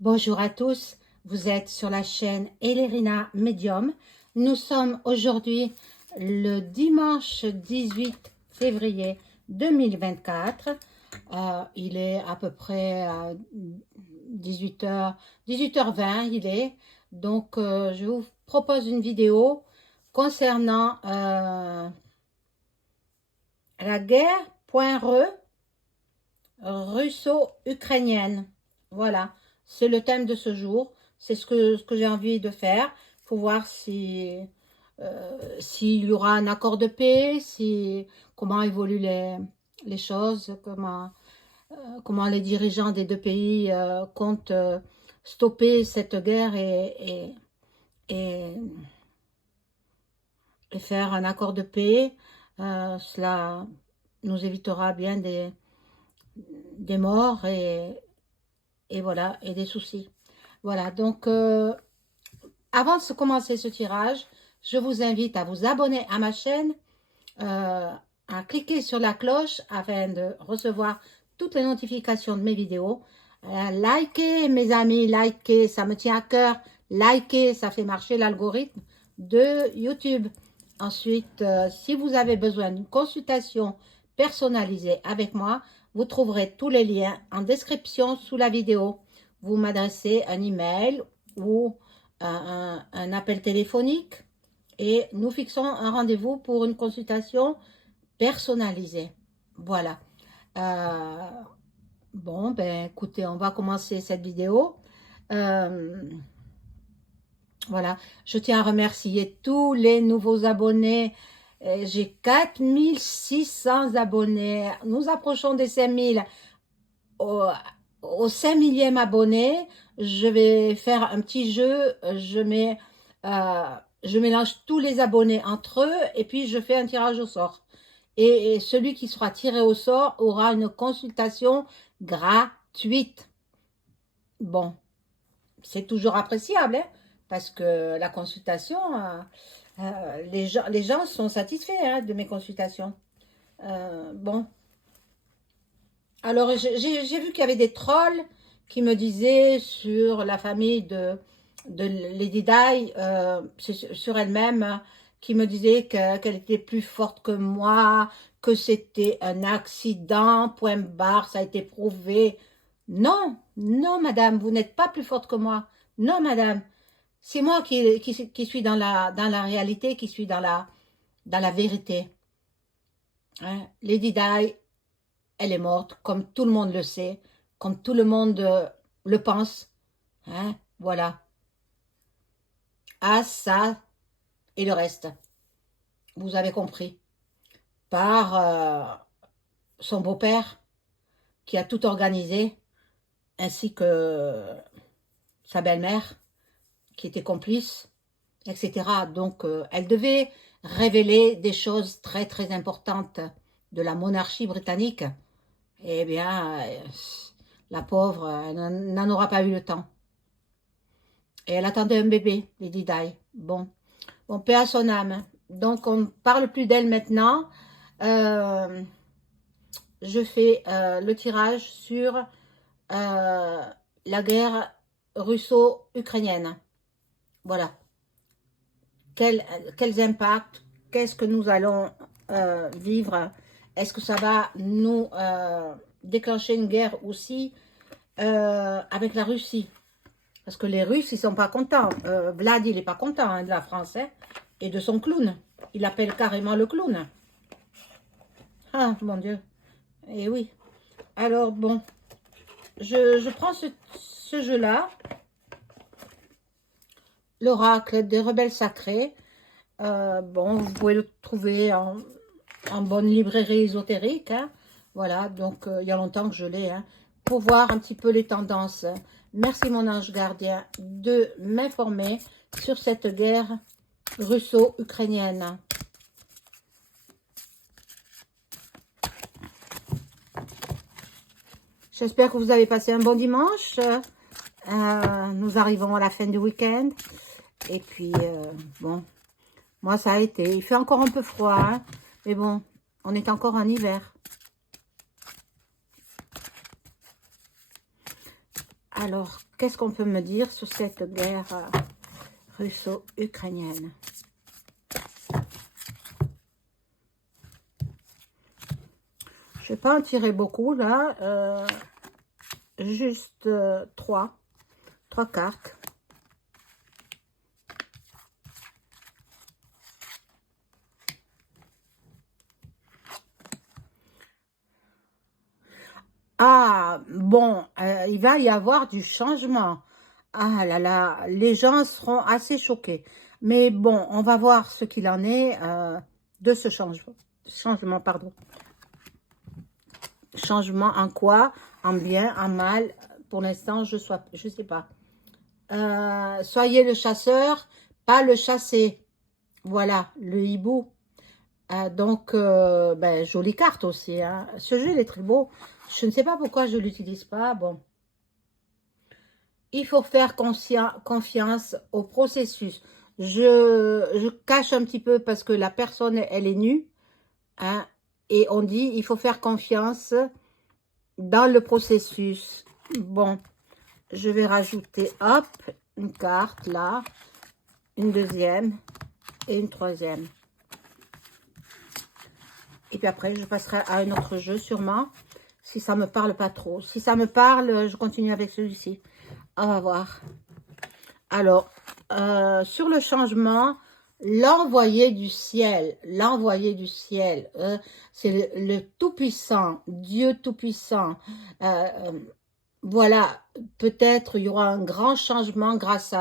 Bonjour à tous, vous êtes sur la chaîne Elérina Medium. Nous sommes aujourd'hui le dimanche 18 février 2024. Il est à peu près 18h, 18h20 il est. Donc je vous propose une vidéo concernant la guerre russo-ukrainienne. Voilà, c'est le thème de ce jour. C'est ce que j'ai envie de faire pour voir si s'il y aura un accord de paix, comment évoluent les choses, comment les dirigeants des deux pays comptent stopper cette guerre et, et faire un accord de paix. Cela nous évitera bien des morts et voilà, et des soucis. Voilà, donc avant de commencer ce tirage, je vous invite à vous abonner à ma chaîne, à cliquer sur la cloche afin de recevoir toutes les notifications de mes vidéos. Likez mes amis, likez, ça me tient à cœur. Likez, ça fait marcher l'algorithme de YouTube. Ensuite, si vous avez besoin d'une consultation personnalisée avec moi, vous trouverez tous les liens en description sous la vidéo. Vous m'adressez un email ou un appel téléphonique et nous fixons un rendez-vous pour une consultation personnalisée. Voilà. Bon, ben écoutez, on va commencer cette vidéo. Voilà, je tiens à remercier tous les nouveaux abonnés. J'ai 4600 abonnés. Nous approchons des 5000. Au 5000e abonné, je vais faire un petit jeu. Je mélange tous les abonnés entre eux et puis je fais un tirage au sort. Et celui qui sera tiré au sort aura une consultation gratuite. Bon, c'est toujours appréciable, hein, parce que la consultation, les gens sont satisfaits hein, de mes consultations. Bon, alors j'ai vu qu'il y avait des trolls qui me disaient sur la famille de Lady Di, sur elle-même, qui me disaient qu'elle était plus forte que moi, que c'était un accident, point barre, ça a été prouvé. Non, non, madame, vous n'êtes pas plus forte que moi. Non, madame, c'est moi qui suis dans la réalité, qui suis dans la vérité. Hein? Lady Di, elle est morte, comme tout le monde le sait, comme tout le monde le pense. Hein? Voilà. Ah, ça et le reste. Vous avez compris. Par son beau-père, qui a tout organisé, ainsi que sa belle-mère, qui était complice, etc. Donc, elle devait révéler des choses très, très importantes de la monarchie britannique. Eh bien, la pauvre, elle n'en aura pas eu le temps. Et elle attendait un bébé, Lady Di. Bon, paix à son âme. Donc, on ne parle plus d'elle maintenant. Euh, je fais le tirage sur la guerre russo-ukrainienne. Voilà. Quels impacts, qu'est-ce que nous allons vivre? Est-ce que ça va nous déclencher une guerre aussi avec la Russie? Parce que les Russes, ils sont pas contents. Vlad, il est pas content hein, de la France hein, et de son clown. Il appelle carrément le clown. Ah, mon Dieu. Et oui. Alors, bon, je prends ce jeu-là, l'oracle des rebelles sacrés. Bon, vous pouvez le trouver en bonne librairie ésotérique. Hein. Voilà, donc il y a longtemps que je l'ai. Hein, pour voir un petit peu les tendances. Merci mon ange gardien de m'informer sur cette guerre russo-ukrainienne. J'espère que vous avez passé un bon dimanche. Nous arrivons à la fin du week-end. Et puis, bon, moi ça a été. Il fait encore un peu froid, hein, mais bon, on est encore en hiver. Alors, qu'est-ce qu'on peut me dire sur cette guerre russo-ukrainienne? Je ne vais pas en tirer beaucoup, là. Juste trois cartes. Ah, bon, il va y avoir du changement. Ah là là, les gens seront assez choqués. Mais bon, on va voir ce qu'il en est de ce changement, pardon. Changement en quoi? En bien, en mal? Pour l'instant, je sais pas. Soyez le chasseur, pas le chassé. Voilà, le hibou. Donc, ben, jolie carte aussi. Hein. Ce jeu, il est très beau. Je ne sais pas pourquoi je ne l'utilise pas. Bon, il faut faire confiance au processus. Je cache un petit peu parce que la personne, elle est nue. Hein, et on dit, il faut faire confiance dans le processus. Bon, je vais rajouter, hop, une carte là, une deuxième et une troisième. Et puis après, je passerai à un autre jeu sûrement, si ça me parle pas trop. Si ça me parle, je continue avec celui-ci. On va voir. Alors, sur le changement, l'envoyé du ciel, c'est le Tout-Puissant, Dieu Tout-Puissant. Voilà, peut-être il y aura un grand changement grâce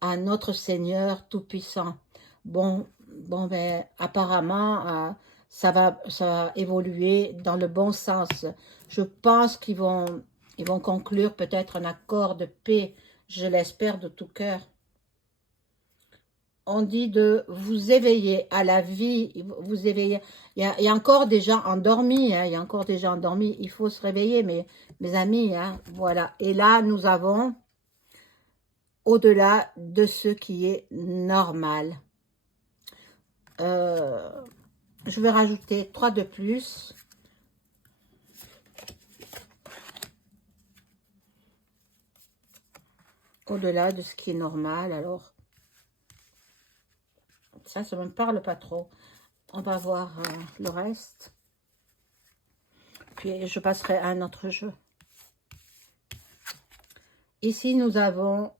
à notre Seigneur Tout-Puissant. Bon, ben, apparemment, ça va évoluer dans le bon sens. Je pense ils vont conclure peut-être un accord de paix. Je l'espère de tout cœur. On dit de vous éveiller à la vie, vous éveiller. Il y a encore des gens endormis, hein, il y a encore des gens endormis. Il faut se réveiller, mes amis. Hein, voilà. Et là, nous avons au-delà de ce qui est normal. Je vais rajouter 3 de plus. Au-delà de ce qui est normal, alors. Ça ne me parle pas trop. On va voir le reste. Puis je passerai à un autre jeu. Ici, nous avons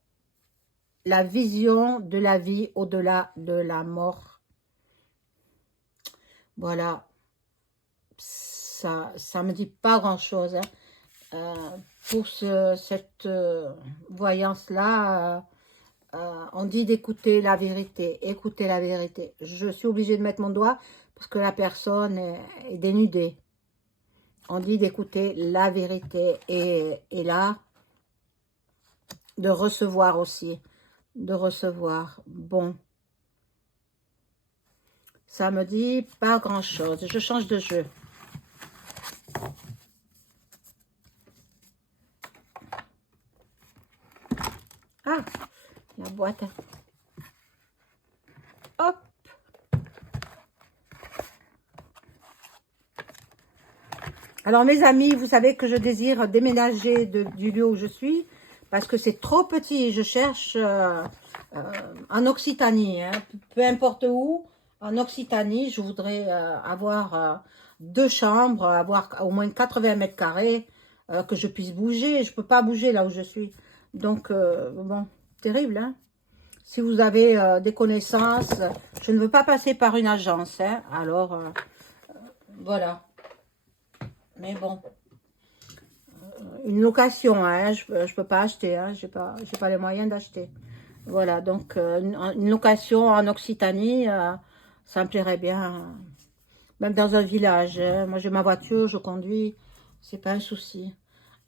la vision de la vie au-delà de la mort. Voilà. Ça me dit pas grand-chose. Hein. Pour cette voyance-là, on dit d'écouter la vérité. Écoutez la vérité. Je suis obligée de mettre mon doigt parce que la personne est dénudée. On dit d'écouter la vérité. Et là, de recevoir aussi. De recevoir. Bon. Ça me dit pas grand-chose. Je change de jeu. Ah, la boîte. Hop. Alors, mes amis, vous savez que je désire déménager du lieu où je suis parce que c'est trop petit. Je cherche en Occitanie, hein, peu importe où. En Occitanie, je voudrais avoir 2 chambres, avoir au moins 80 mètres carrés, que je puisse bouger. Je ne peux pas bouger là où je suis. Donc, bon, terrible, hein. Si vous avez des connaissances, je ne veux pas passer par une agence, hein. Alors, voilà. Mais bon, une location, hein, je peux pas acheter, hein, j'ai pas les moyens d'acheter. Voilà, donc une location en Occitanie, ça me plairait bien, même dans un village. Hein. Moi, j'ai ma voiture, je conduis, c'est pas un souci.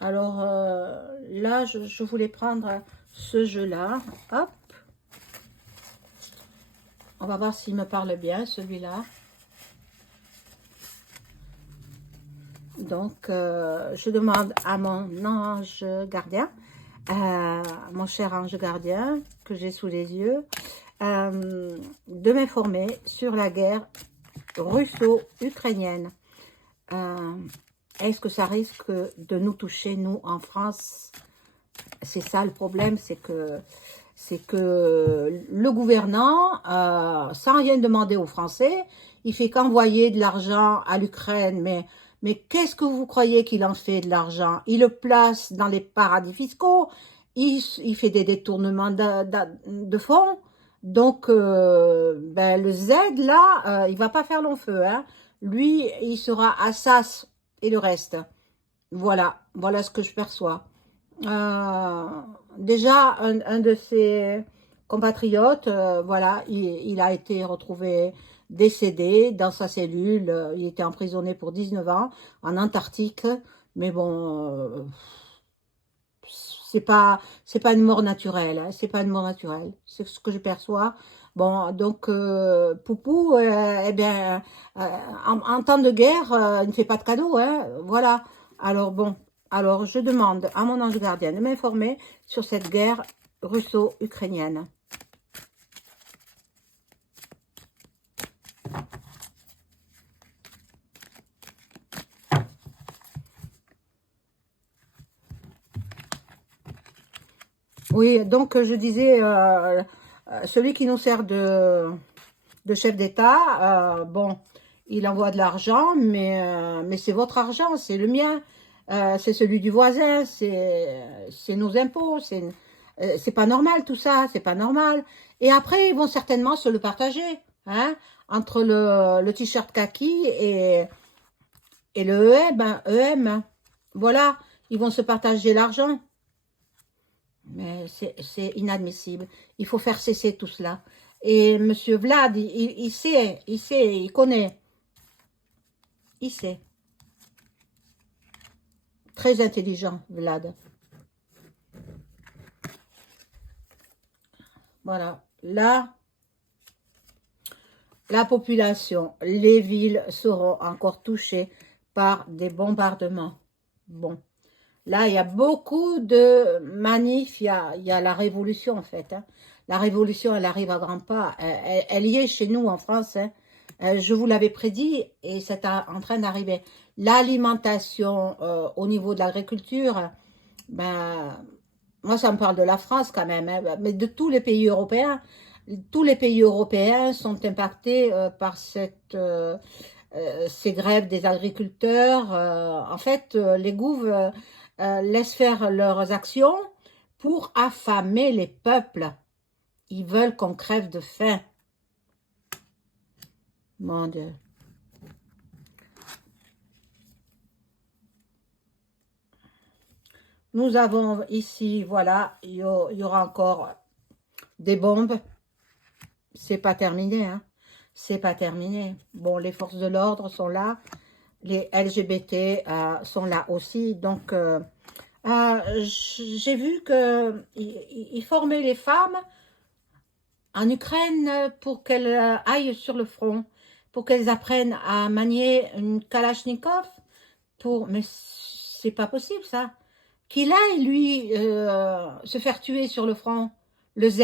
Alors là, je voulais prendre ce jeu-là. Hop. On va voir s'il me parle bien, celui-là. Donc, je demande à mon ange gardien, mon cher ange gardien, que j'ai sous les yeux, de m'informer sur la guerre russo-ukrainienne. Est-ce que ça risque de nous toucher, nous, en France? C'est ça le problème, c'est que le gouvernant, sans rien demander aux Français, il fait qu'envoyer de l'argent à l'Ukraine. Mais qu'est-ce que vous croyez qu'il en fait de l'argent? Il le place dans les paradis fiscaux, il fait des détournements de fonds. Donc, ben, le Z, là, il va pas faire long feu. Hein. Lui, il sera Assas et le reste. Voilà, voilà ce que je perçois. Euh, déjà, un de ses compatriotes, voilà, il a été retrouvé décédé dans sa cellule. Il était emprisonné pour 19 ans en Antarctique. Mais bon, c'est pas une mort naturelle. Hein, c'est pas une mort naturelle. C'est ce que je perçois. Bon, donc, Poupou, eh bien, en temps de guerre, il ne fait pas de cadeaux. Hein, voilà. Alors, bon. Alors, je demande à mon ange gardien de m'informer sur cette guerre russo-ukrainienne. Oui, donc je disais, celui qui nous sert de chef d'État, bon, il envoie de l'argent, mais c'est votre argent, c'est le mien, c'est celui du voisin, c'est nos impôts, c'est pas normal tout ça, c'est pas normal. Et après, ils vont certainement se le partager, hein, entre le t-shirt kaki et le EM, hein, EM. Voilà, ils vont se partager l'argent. Mais c'est inadmissible. Il faut faire cesser tout cela. Et Monsieur Vlad, il sait, il connaît, il sait. Très intelligent, Vlad. Voilà. Là, la population, les villes seront encore touchées par des bombardements. Bon. Là, il y a beaucoup de manifs, il y a la révolution en fait. Hein. La révolution, elle arrive à grands pas. Elle y est chez nous en France. Hein. Je vous l'avais prédit et c'est en train d'arriver. L'alimentation au niveau de l'agriculture, ben, moi ça me parle de la France quand même, hein, mais de tous les pays européens. Tous les pays européens sont impactés par ces grèves des agriculteurs. En fait, les gouvernements laissent faire leurs actions pour affamer les peuples. Ils veulent qu'on crève de faim. Mon Dieu. Nous avons ici, voilà, il y aura encore des bombes. C'est pas terminé, hein. C'est pas terminé. Bon, les forces de l'ordre sont là. Les LGBT sont là aussi. Donc, j'ai vu qu'ils formaient les femmes en Ukraine pour qu'elles aillent sur le front, pour qu'elles apprennent à manier une Kalachnikov. Mais c'est pas possible ça. Qu'il aille, lui, se faire tuer sur le front, le Z.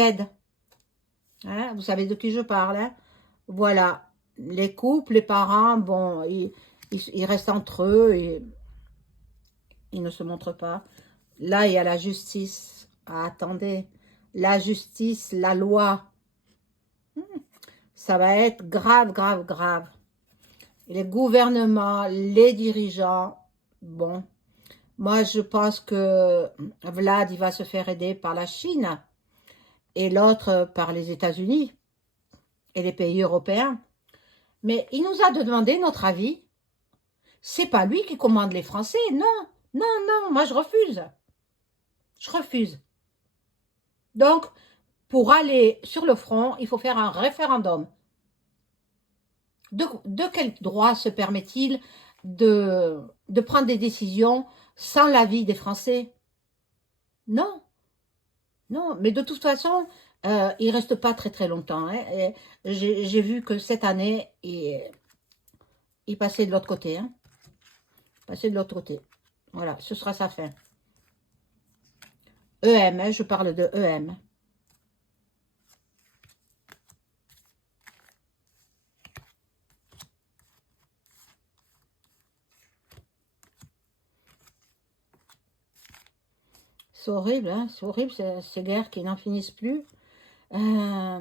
Hein, vous savez de qui je parle. Hein? Voilà. Les couples, les parents, bon, ils restent entre eux et ils ne se montrent pas. Là, il y a la justice. Ah, attendez. La justice, la loi. Ça va être grave, grave, grave. Les gouvernements, les dirigeants, bon. Moi, je pense que Vlad, il va se faire aider par la Chine et l'autre par les États-Unis et les pays européens. Mais il nous a demandé notre avis. C'est pas lui qui commande les Français. Non, non, non, moi je refuse. Je refuse. Donc, pour aller sur le front, il faut faire un référendum. De quel droit se permet-il de prendre des décisions sans l'avis des Français? Non, non, mais de toute façon, il ne reste pas très très longtemps. Hein. J'ai vu que cette année, il passait de l'autre côté. Hein. Il passait de l'autre côté. Voilà, ce sera sa fin. EM, hein, je parle de EM. C'est horrible, hein, c'est horrible, ces guerres qui n'en finissent plus. Euh,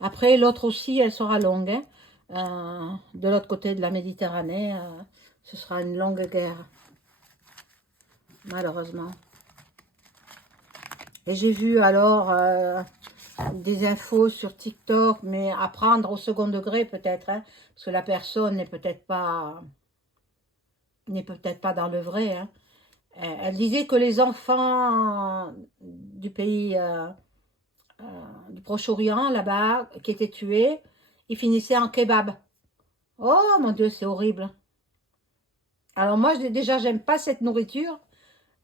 Après, l'autre aussi, elle sera longue, hein. De l'autre côté de la Méditerranée, ce sera une longue guerre, malheureusement. Et j'ai vu alors des infos sur TikTok, mais à prendre au second degré peut-être, hein, parce que la personne n'est peut-être pas dans le vrai, hein. Elle disait que les enfants du pays, du Proche-Orient, là-bas, qui étaient tués, ils finissaient en kebab. Oh mon Dieu, c'est horrible. Alors moi, déjà, j'aime pas cette nourriture.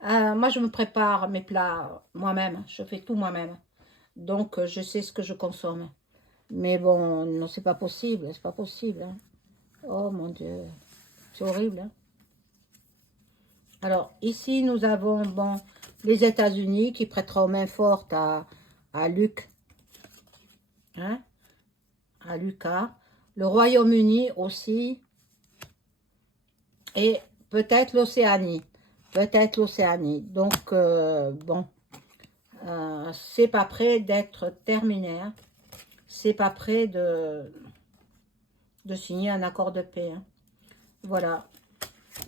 Moi, je me prépare mes plats moi-même. Je fais tout moi-même. Donc, je sais ce que je consomme. Mais bon, non, c'est pas possible. C'est pas possible, hein. Oh mon Dieu, c'est horrible, hein. Alors, ici, nous avons, bon, les États-Unis qui prêteront main forte à Luc, hein, à Lucas. Le Royaume-Uni aussi. Et peut-être l'Océanie. Peut-être l'Océanie. Donc, bon, c'est pas prêt d'être terminé, hein. C'est pas prêt de signer un accord de paix, hein. Voilà.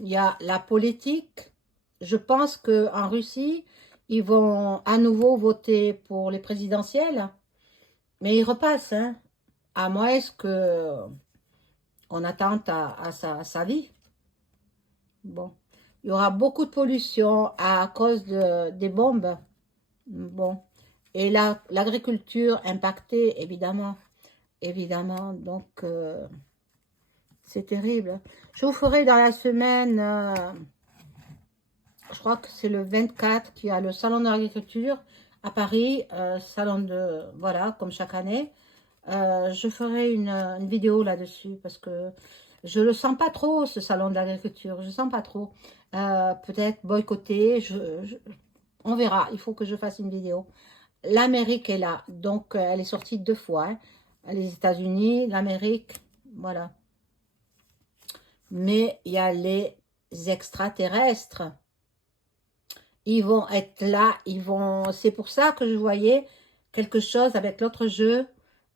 Il y a la politique. Je pense qu'en Russie, ils vont à nouveau voter pour les présidentielles. Mais ils repassent, hein. À moins que on attente à sa vie. Bon. Il y aura beaucoup de pollution à cause des bombes. Bon. Et l'agriculture impactée, évidemment. Évidemment. Donc, c'est terrible. Je vous ferai dans la semaine, je crois que c'est le 24 qui a le salon de l'agriculture à Paris. Salon de, voilà, comme chaque année. Je ferai une vidéo là-dessus parce que je le sens pas trop, ce salon de l'agriculture. Je sens pas trop. Peut-être boycotter. On verra. Il faut que je fasse une vidéo. L'Amérique est là. Donc, elle est sortie 2 fois, hein. Les États-Unis, l'Amérique. Voilà. Mais il y a les extraterrestres. Ils vont être là. C'est pour ça que je voyais quelque chose avec l'autre jeu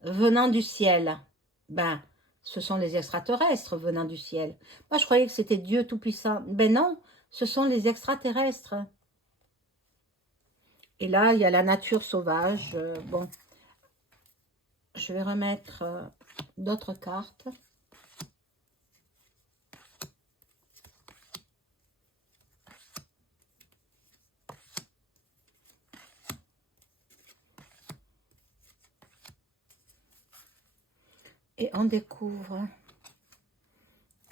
venant du ciel. Ben, ce sont les extraterrestres venant du ciel. Moi, je croyais que c'était Dieu Tout-Puissant. Ben non, ce sont les extraterrestres. Et là, il y a la nature sauvage. Bon, je vais remettre d'autres cartes. Et on découvre.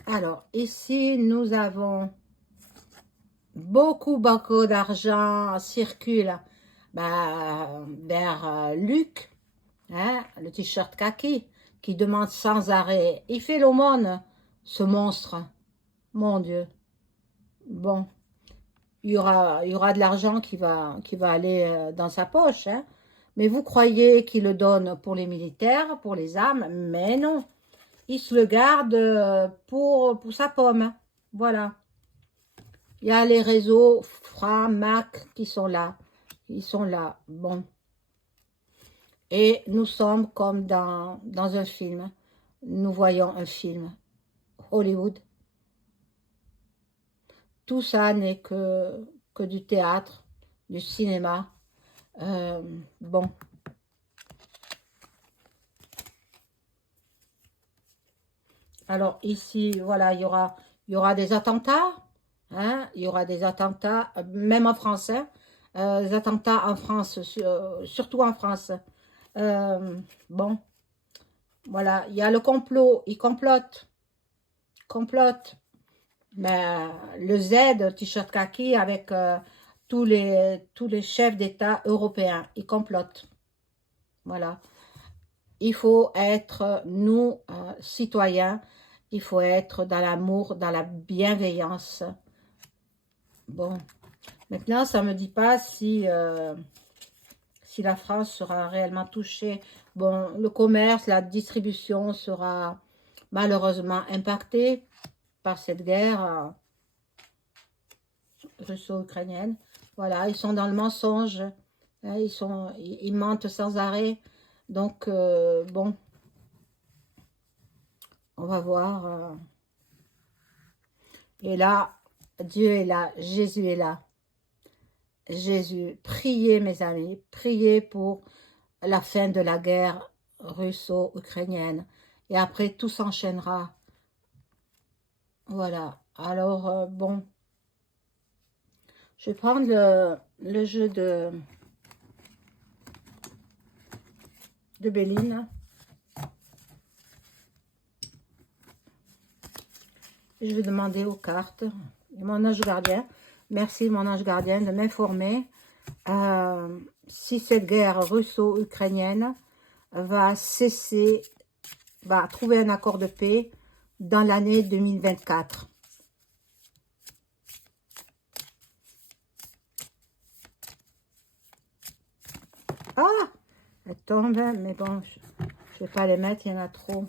Alors, ici, nous avons beaucoup d'argent circule vers Luc, hein, le t-shirt kaki, qui demande sans arrêt. Il fait l'aumône, ce monstre. Mon Dieu. Bon, il y aura de l'argent qui va aller dans sa poche, hein. Mais vous croyez qu'il le donne pour les militaires, pour les armes? Mais non. Il se le garde pour sa pomme, hein. Voilà. Il y a les réseaux Fra, Mac qui sont là. Ils sont là. Bon. Et nous sommes comme dans un film. Nous voyons un film. Hollywood. Tout ça n'est que du théâtre, du cinéma. Bon. Alors ici, voilà, il y aura des attentats. Hein, il y aura des attentats, même en France. Hein, des attentats en France, surtout en France. Bon, voilà, il y a le complot. Ils complotent. Mais le Z, t-shirt kaki, avec tous les chefs d'État européens, ils complotent. Voilà. Il faut être, nous, citoyens, il faut être dans l'amour, dans la bienveillance. Bon, maintenant, ça ne me dit pas si la France sera réellement touchée. Bon, le commerce, la distribution sera malheureusement impactée par cette guerre russo-ukrainienne. Voilà, ils sont dans le mensonge. Hein, ils mentent sans arrêt. Donc, bon, on va voir. Et là, Dieu est là, Jésus est là. Jésus, priez mes amis, priez pour la fin de la guerre russo-ukrainienne. Et après, tout s'enchaînera. Voilà. Alors, bon, je vais prendre le jeu de Béline. Je vais demander aux cartes, mon ange gardien, merci mon ange gardien de m'informer si cette guerre russo-ukrainienne va cesser, va trouver un accord de paix dans l'année 2024. Ah, elle tombe, mais bon, je ne vais pas les mettre, il y en a trop.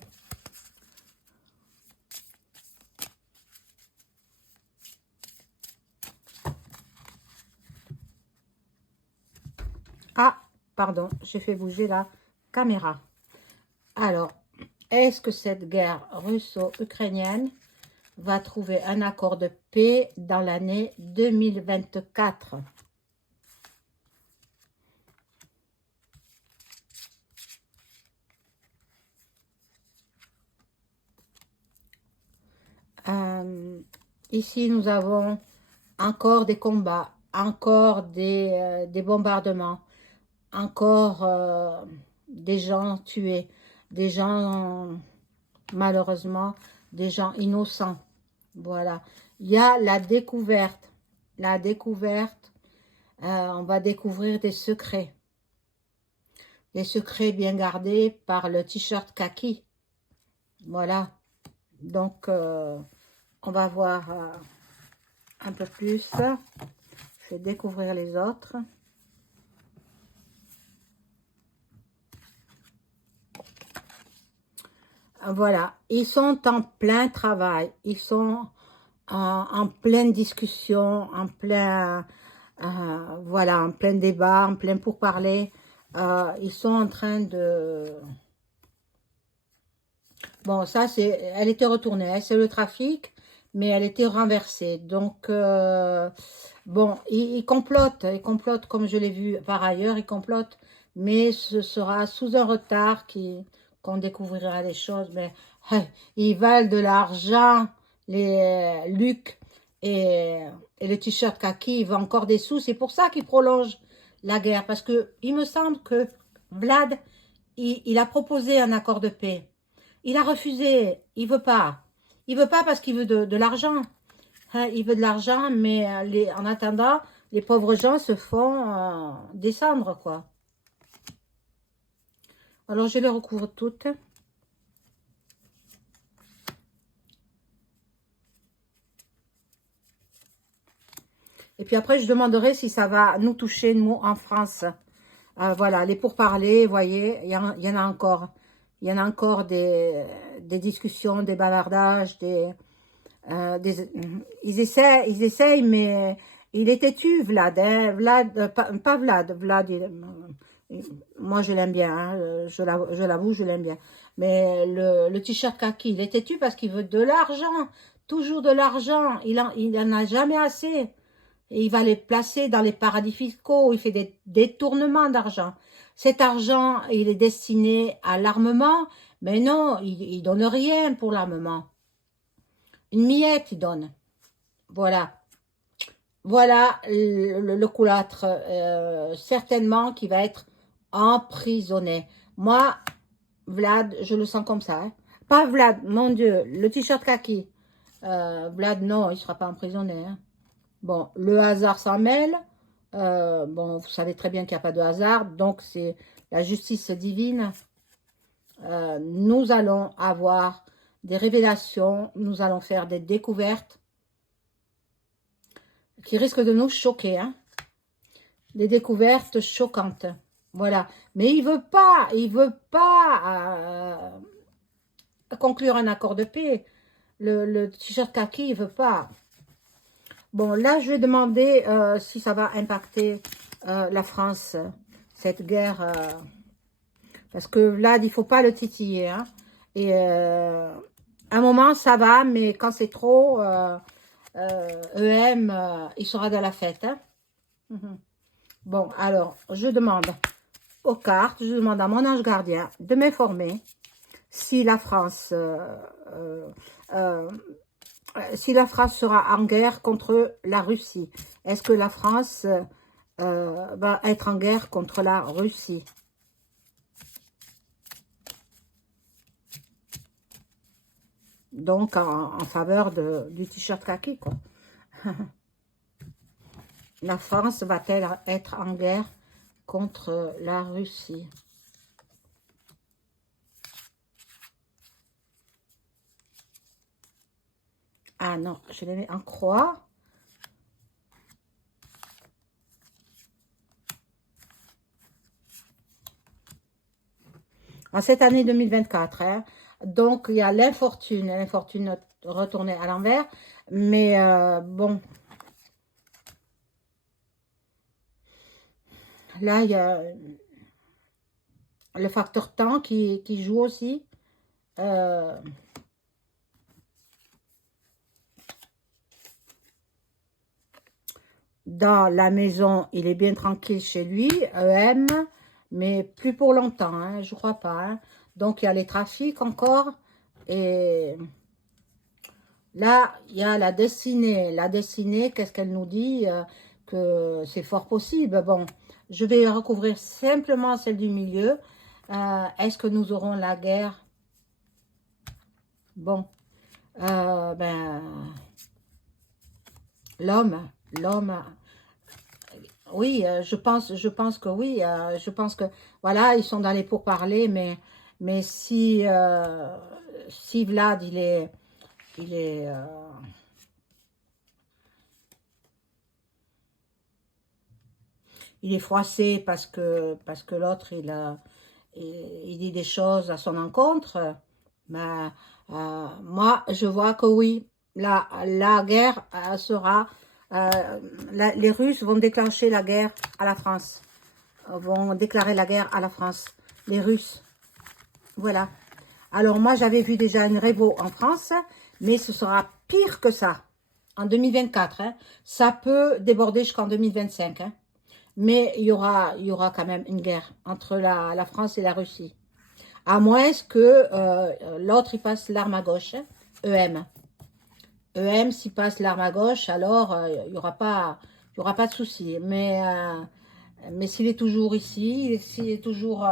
Ah, pardon, j'ai fait bouger la caméra. Alors, est-ce que cette guerre russo-ukrainienne va trouver un accord de paix dans l'année 2024? Ici, nous avons encore des combats, encore des bombardements, encore des gens tués, des gens, malheureusement, des gens innocents. Voilà. Il y a la découverte. La découverte, on va découvrir des secrets. Des secrets bien gardés par le t-shirt kaki. Voilà. Donc, on va voir un peu plus. Je vais découvrir les autres. Voilà, ils sont en plein travail, ils sont en pleine discussion, en plein, voilà, en plein débat, en plein pourparler. Ils sont en train de... Bon, ça, elle était retournée, hein, c'est le trafic, mais elle était renversée. Donc, bon, ils complotent comme je l'ai vu par ailleurs, ils complotent, mais ce sera sous un retard qu'on découvrira les choses. Mais ils valent de l'argent, les Luc et le t-shirt kaki, il va encore des sous. C'est pour ça qu'ils prolongent la guerre, parce que il me semble que Vlad, il a proposé un accord de paix. Il a refusé, il veut pas. Il veut pas parce qu'il veut de l'argent. Hein, il veut de l'argent, mais en attendant, les pauvres gens se font descendre, quoi. Alors, je les recouvre toutes. Et puis après, je demanderai si ça va nous toucher, nous, en France. Voilà, les pourparlers, vous voyez, il y en a encore. Il y en a encore des discussions, des bavardages, ils essayent, mais il est têtu, Vlad. Hein, Vlad, pas Vlad. Vlad, moi, je l'aime bien. Hein, je l'avoue, je l'aime bien. Mais le t-shirt kaki, il est têtu parce qu'il veut de l'argent. Toujours de l'argent. Il en a jamais assez. Et il va les placer dans les paradis fiscaux. Il fait des détournements d'argent. Cet argent, il est destiné à l'armement. Mais non, il donne rien pour l'armement. Une miette, il donne. Voilà. Voilà le coulâtre, certainement, qui va être emprisonné. Moi, Vlad, je le sens comme ça. Hein. Pas Vlad, mon Dieu, le t-shirt kaki. Vlad, non, il ne sera pas emprisonné. Hein. Bon, le hasard s'en mêle. Bon, vous savez très bien qu'il n'y a pas de hasard. Donc, c'est la justice divine. Nous allons avoir des révélations. Nous allons faire des découvertes qui risquent de nous choquer. Hein. Des découvertes choquantes. Voilà. Mais il veut pas conclure un accord de paix. Le t-shirt kaki, il veut pas. Bon, là, je vais demander si ça va impacter la France, cette guerre. Parce que Vlad, il ne faut pas le titiller. Hein. Et à un moment, ça va, mais quand c'est trop, EM, il sera de la fête. Hein. Mhm. Bon, alors, je demande aux cartes, je demande à mon ange gardien de m'informer si la France... euh, si la France sera en guerre contre la Russie. Est-ce que la France va être en guerre contre la Russie? Donc, en faveur du t-shirt kaki, quoi. La France va-t-elle être en guerre contre la Russie? Ah non, je les mets en croix. En cette année 2024, hein. Donc, il y a l'infortune retournée à l'envers. Mais bon, là, il y a le facteur temps qui joue aussi. Dans la maison, il est bien tranquille chez lui, EM, mais plus pour longtemps, hein, je crois pas. Hein. Donc, il y a les trafics encore. Et là, il y a la destinée. La destinée, qu'est-ce qu'elle nous dit? Que c'est fort possible. Bon, je vais recouvrir simplement celle du milieu. Est-ce que nous aurons la guerre? Bon, ben, l'homme, oui, je pense que oui. Je pense que, voilà, ils sont dans les pourparlers, mais si Vlad, il est, il est froissé parce que l'autre, il dit des choses à son encontre, ben, moi, je vois que oui, la guerre sera... les Russes vont déclencher la guerre à la France. Vont déclarer la guerre à la France. Les Russes. Voilà. Alors, moi, j'avais vu déjà une révo en France, mais ce sera pire que ça. En 2024, hein. Ça peut déborder jusqu'en 2025, hein. Mais il y aura quand même une guerre entre la France et la Russie. À moins que l'autre, il passe l'arme à gauche, hein. EM. EM, s'il passe l'arme à gauche, alors il y aura pas de souci. Mais s'il est toujours ici, s'il est toujours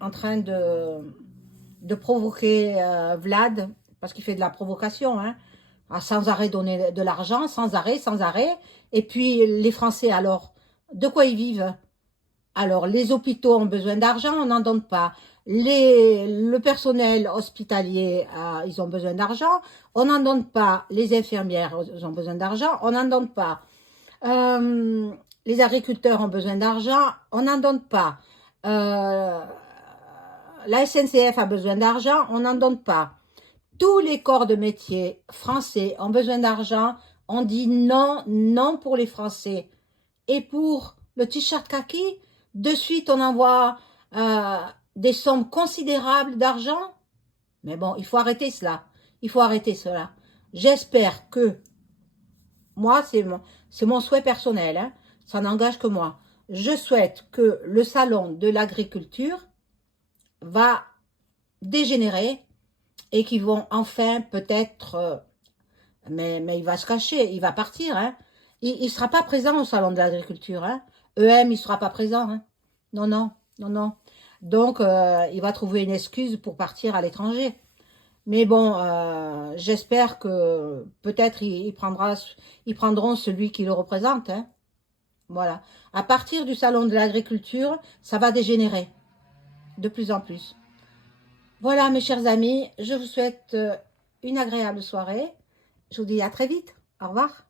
en train de provoquer Vlad, parce qu'il fait de la provocation, hein, à sans arrêt donner de l'argent, sans arrêt, sans arrêt. Et puis les Français, alors, de quoi ils vivent? Alors, les hôpitaux ont besoin d'argent, on n'en donne pas. Le personnel hospitalier, ils ont besoin d'argent, on n'en donne pas. Les infirmières, ils ont besoin d'argent, on n'en donne pas. Les agriculteurs ont besoin d'argent, on n'en donne pas. La SNCF a besoin d'argent, on n'en donne pas. Tous les corps de métier français ont besoin d'argent, on dit non, non pour les Français. Et pour le t-shirt kaki, de suite on envoie des sommes considérables d'argent. Mais bon, il faut arrêter cela. Il faut arrêter cela. J'espère que, moi c'est mon souhait personnel, hein, ça n'engage que moi. Je souhaite que le salon de l'agriculture va dégénérer et qu'ils vont enfin peut-être, mais il va se cacher, il va partir, hein. Il ne sera pas présent au salon de l'agriculture, hein. EM, il ne sera pas présent, hein. Non, non, non, non. Donc, il va trouver une excuse pour partir à l'étranger. Mais bon, j'espère que peut-être ils prendront celui qui le représente, hein. Voilà. À partir du salon de l'agriculture, ça va dégénérer de plus en plus. Voilà, mes chers amis, je vous souhaite une agréable soirée. Je vous dis à très vite. Au revoir.